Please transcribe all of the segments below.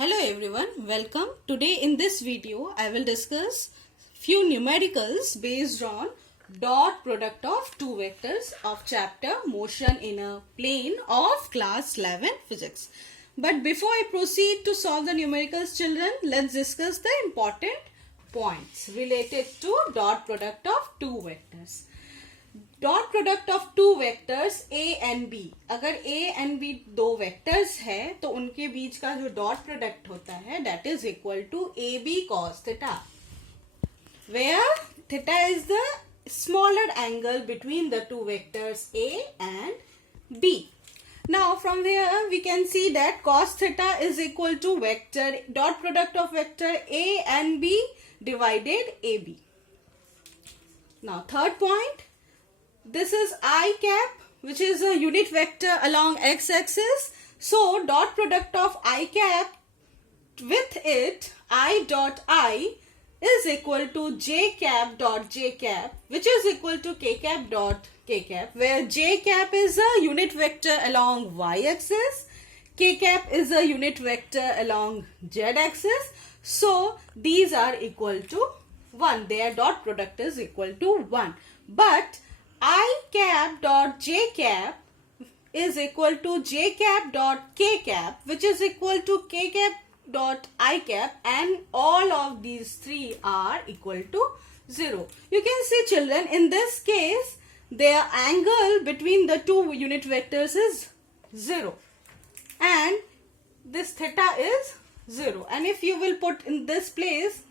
Hello everyone, welcome. Today in this video I will discuss few numericals based on dot product of two vectors of chapter motion in a plane of class 11 physics. But before I proceed to solve the numericals, children, let's discuss the important points related to dot product of two vectors. Dot product of two vectors A and B, अगर A and B दो vectors है तो उनके बीच का जो dot product होता है that is equal to A B cos theta, where theta is the smaller angle between the two vectors A and B. Now from here we can see that cos theta is equal to vector dot product of vector a and b divided ab. Now third point, this is I cap, which is a unit vector along x-axis. So dot product of I cap with it, I dot I is equal to j cap dot j cap, which is equal to k cap dot k cap, where j cap is a unit vector along y-axis, k cap is a unit vector along z-axis. So these are equal to 1. Their dot product is equal to 1. But I cap dot j cap is equal to j cap dot k cap, which is equal to k cap dot I cap, and all of these three are equal to 0. You can see, children, in this case their angle between the two unit vectors is 0 and this theta is 0, and if you will put in this place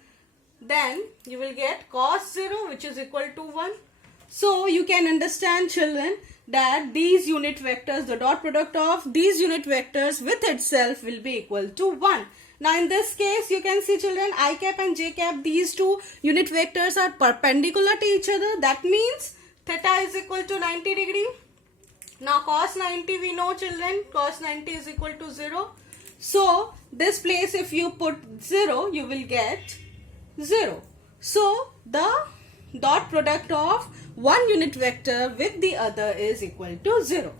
then you will get cos 0, which is equal to 1. So you can understand, children, that these unit vectors, the dot product of these unit vectors with itself will be equal to 1. Now in this case you can see, children, I cap and j cap, these two unit vectors are perpendicular to each other. That means theta is equal to 90 degree. Now cos 90 we know, children, cos 90 is equal to 0. So this place if you put 0 you will get 0. So the dot product of one unit vector with the other is equal to 0.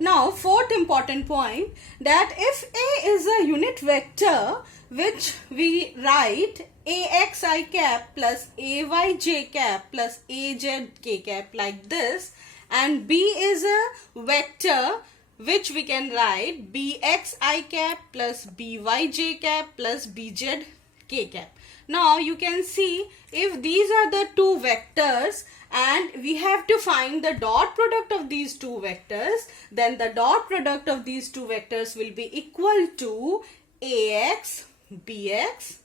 Now fourth important point, that if A is a unit vector which we write axi cap plus ayj cap plus azk cap like this, and B is a vector which we can write bxi cap plus byj cap plus bz k cap. Now you can see, if these are the two vectors and we have to find the dot product of these two vectors, then the dot product of these two vectors will be equal to ax bx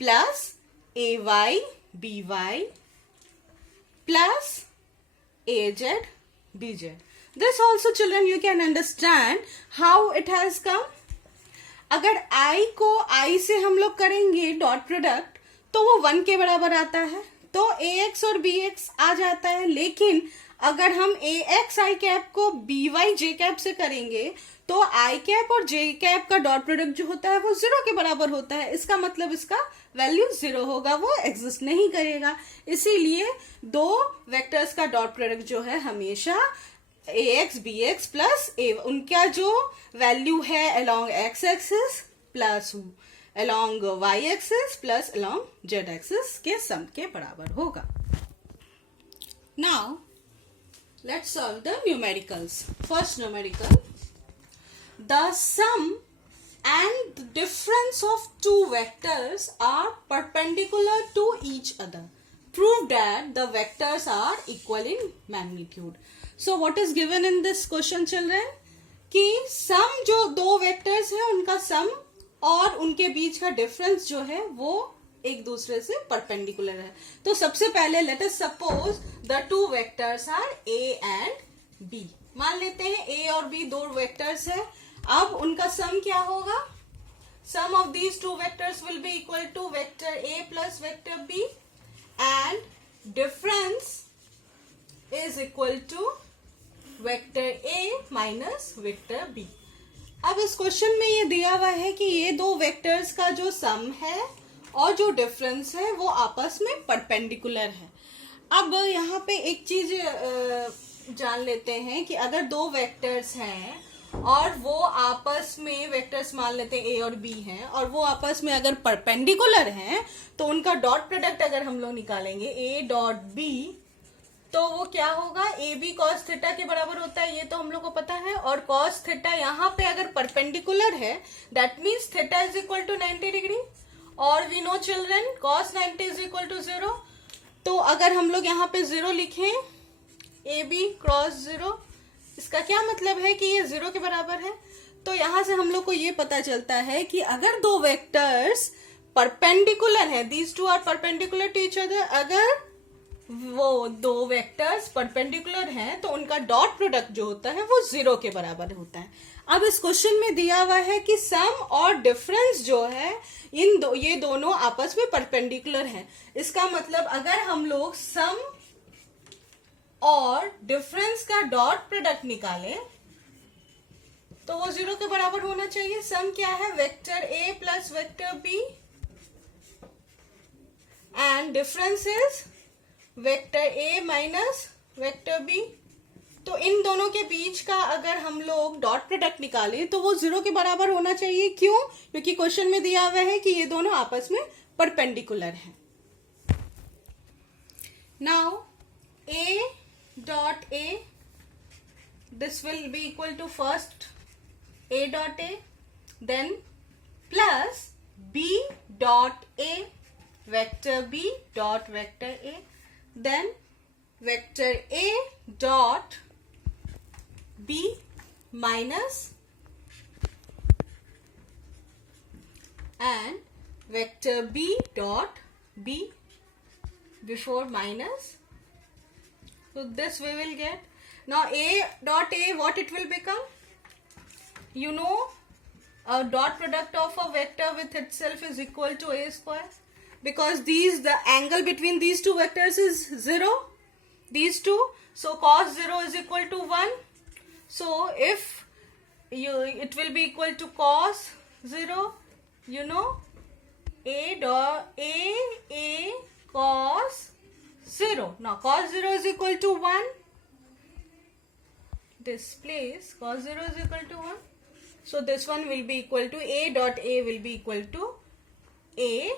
plus ay by plus az bz. This also, children, you can understand how it has come. अगर I को I से हम लोग करेंगे dot product तो वो 1 के बराबर आता है, तो ax और bx आ जाता है. लेकिन अगर हम ax I कैप को by j कैप से करेंगे तो I कैप और j कैप का डॉट प्रोडक्ट जो होता है वो 0 के बराबर होता है. इसका मतलब इसका वैल्यू 0 होगा, वो एग्जिस्ट नहीं करेगा. इसीलिए दो वेक्टर्स का डॉट प्रोडक्ट जो है हमेशा ax bx प्लस a, उनका जो वैल्यू है along x axis plus along y axis plus along z axis के सम के बराबर होगा. Now let's solve the numericals. First numerical, the sum and the difference of two vectors are perpendicular to each other. Prove that the vectors are equal in magnitude. So what is given in this question, children? कि सम जो दो vectors है उनका सम और उनके बीच का difference जो है वो एक दूसरे से परपेंडिकुलर है. तो सबसे पहले let us suppose the two vectors are a and b. मान लेते हैं a और b दो वेक्टर्स है. अब उनका सम क्या होगा? Sum of these two vectors will be equal to vector a plus vector b and difference is equal to vector a minus vector b. अब इस क्वेश्चन में ये दिया हुआ है कि ये दो वेक्टर्स का जो सम है और जो डिफरेंस है वो आपस में परपेंडिकुलर है. अब यहाँ पे एक चीज जान लेते हैं कि अगर दो वेक्टर्स हैं और वो आपस में वेक्टर्स मान लेते हैं ए और बी हैं, और वो आपस में अगर परपेंडिकुलर हैं तो उनका डॉट प्रोडक्ट अगर हम लोग निकालेंगे ए डॉट बी, तो वो क्या होगा, ए बी कॉस थीटा के बराबर होता है, ये तो हम लोग को पता है। और कॉस थीटा यहाँ पे अगर परपेंडिकुलर है, that means theta is equal to 90 degree. और we know children cos 90 is equal to 0। तो अगर हम लोग यहाँ पे 0 लिखें, ए बी क्रॉस 0, इसका क्या मतलब है कि ये 0 के बराबर है। तो यहां से हम लोग को ये पता चलता है कि अगर दो वेक्टर्स परपेंडिकुलर है, these two are perpendicular to each other, अगर वो दो वेक्टर्स परपेंडिकुलर हैं तो उनका डॉट प्रोडक्ट जो होता है वो 0 के बराबर होता है। अब इस क्वेश्चन में दिया हुआ है कि सम और डिफरेंस जो है ये दोनों आपस में परपेंडिकुलर हैं। इसका मतलब अगर हम लोग सम और डिफरेंस का डॉट प्रोडक्ट निकालें तो वो 0 के बराबर होना चाहिए। सम क्या है, vector A plus vector B, and difference is vector A minus vector B. तो इन दोनों के बीच का अगर हम लोग डॉट प्रोडक्ट निकालें तो वो 0 के बराबर होना चाहिए। क्यों? क्योंकि क्वेश्चन में दिया हुआ है कि ये दोनों आपस में परपेंडिकुलर हैं। Now A dot a, this will be equal to first a dot a, then plus b dot a, vector b dot vector a, then vector a dot b minus and vector b dot b before minus. So this we will get. Now a dot a, what it will become? You know, a dot product of a vector with itself is equal to a square, because the angle between these two vectors is 0. These two, so cos 0 is equal to 1. So if it will be equal to cos 0. You know, a cos 0. Now cos 0 is equal to 1. This place cos 0 is equal to 1. So this one will be equal to a dot a will be equal to a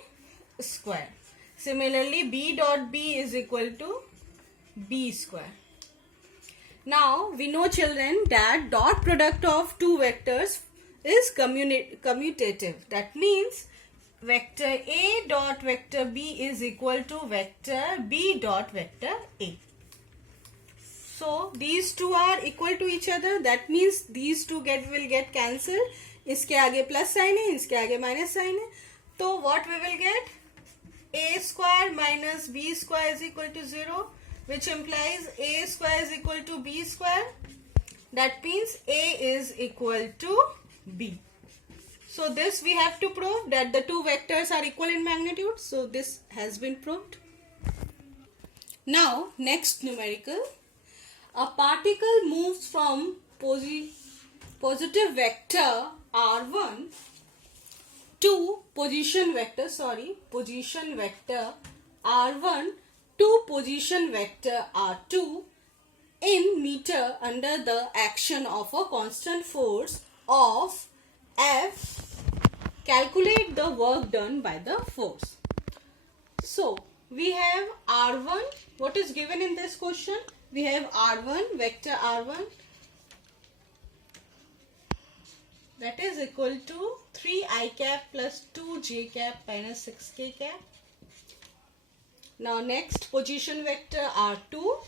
square. Similarly b dot b is equal to b square. Now we know children that dot product of two vectors is commutative. That means vector a dot vector b is equal to vector b dot vector a. So these two are equal to each other. That means these two will get cancelled. इसके आगे plus sign है, इसके आगे minus sign है, तो what we will get, a square minus b square is equal to 0, which implies a square is equal to b square. That means a is equal to b. So this we have to prove that the two vectors are equal in magnitude. So this has been proved. Now next numerical. A particle moves from positive vector r1 to position vector r1 to position vector r2 in meter under the action of a constant force of F. Calculate the work done by the force. So we have r1. What is given in this question? We have r1, vector r1, that is equal to 3 I cap plus 2 j cap minus 6 k cap. Now next, position vector r2,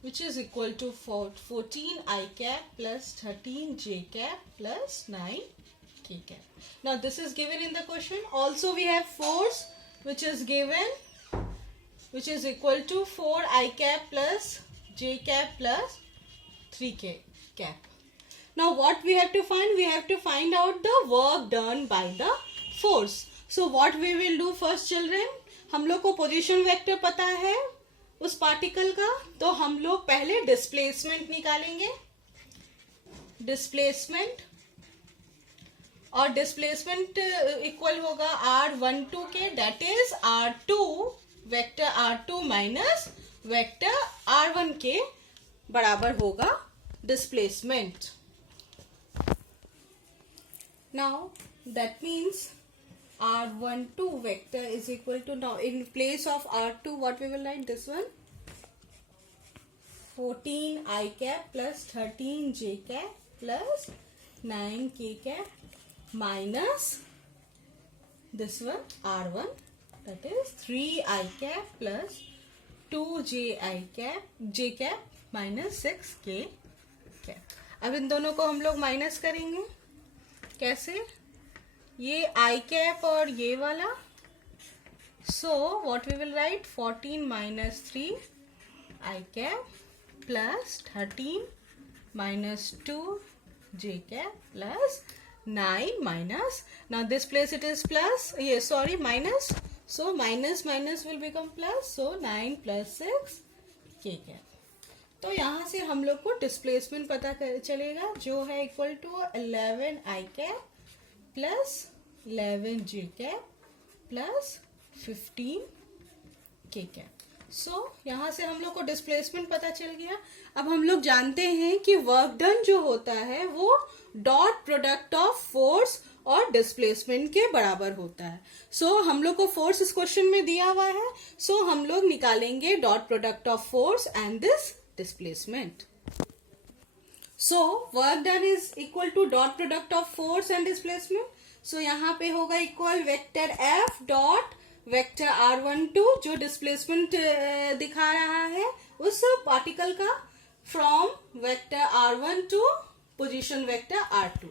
which is equal to 14 I cap plus 13 j cap plus 9 k cap. Now this is given in the question. Also we have force, which is given, which is equal to 4 I cap plus j cap plus 3 k cap. Now what we have to find? We have to find out the work done by the force. So what we will do first children, हम लोग को position vector पता है उस particle का, तो हम लोग पहले डिस्प्लेसमेंट निकालेंगे। डिस्प्लेसमेंट, और डिस्प्लेसमेंट इक्वल होगा r12 के, that is r2 vector r2 minus vector r1 के बराबर होगा displacement. Now that means R12 vector is equal to, now in place of R2 what we will write, this one 14 I cap plus 13 j cap plus 9 k cap minus this one R1, that is 3 I cap plus 2 j cap minus 6 k cap. अब इन दोनों को हम लोग minus करेंगे. कैसे? ये आई cap और ये वाला. So what we will write, 14 minus 3 i cap plus 13 minus 2 j cap plus 9 minus, now this place it is plus, ये sorry minus, so minus minus will become plus, so 9 plus 6 k cap. तो यहाँ से हम लोग को displacement पता चलेगा जो है equal to 11 i cap plus 11 j cap plus 15 k cap. सो यहाँ से हम लोग को डिस्प्लेसमेंट पता चल गया. अब हम लोग जानते हैं कि वर्क डन जो होता है वो डॉट प्रोडक्ट ऑफ फोर्स और डिस्प्लेसमेंट के बराबर होता है. सो हम लोग को फोर्स इस क्वेश्चन में दिया हुआ है. सो हम लोग निकालेंगे dot product of force and this displacement. So work done is equal to dot product of force and displacement. So यहाँ पे होगा equal vector F dot vector R12 जो डिस्प्लेसमेंट दिखा रहा है उस पार्टिकल का from vector R1 to position vector R2.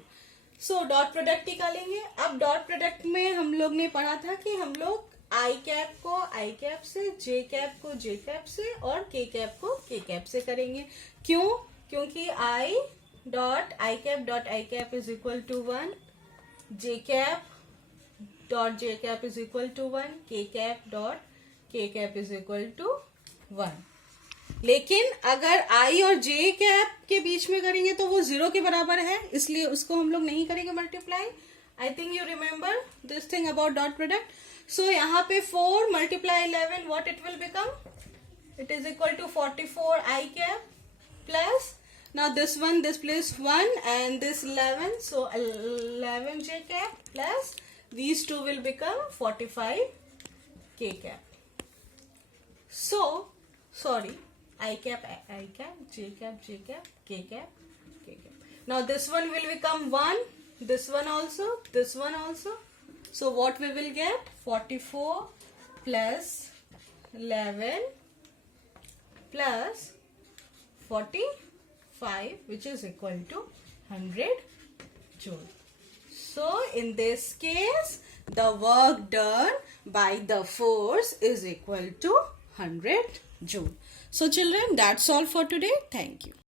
So dot product निकालेंगे. अब डॉट प्रोडक्ट में हम लोग ने पढ़ा था कि हम लोग आई कैप को आई कैप से, जे कैप को जे कैप से और के कैप को के कैप से करेंगे. क्यों? क्योंकि I cap is equal to 1, J cap is equal to 1, K cap is equal to 1. लेकिन अगर आई और जे कैप के बीच में करेंगे तो वो 0 के बराबर है, इसलिए उसको हम लोग नहीं करेंगे multiply. I think you remember this thing about dot product. So यहाँ पे 4 multiply 11 what it will become? It is equal to 44 I cap plus, now this one, this place 1 and this 11, so 11 j cap plus these two will become 45 k cap. So sorry, I cap, j cap, k cap. Now this one will become 1, this one also, this one also. So what we will get? 44 plus 11 plus 45, which is equal to 100 joule. So in this case, the work done by the force is equal to 100 joule. So children, that's all for today. Thank you.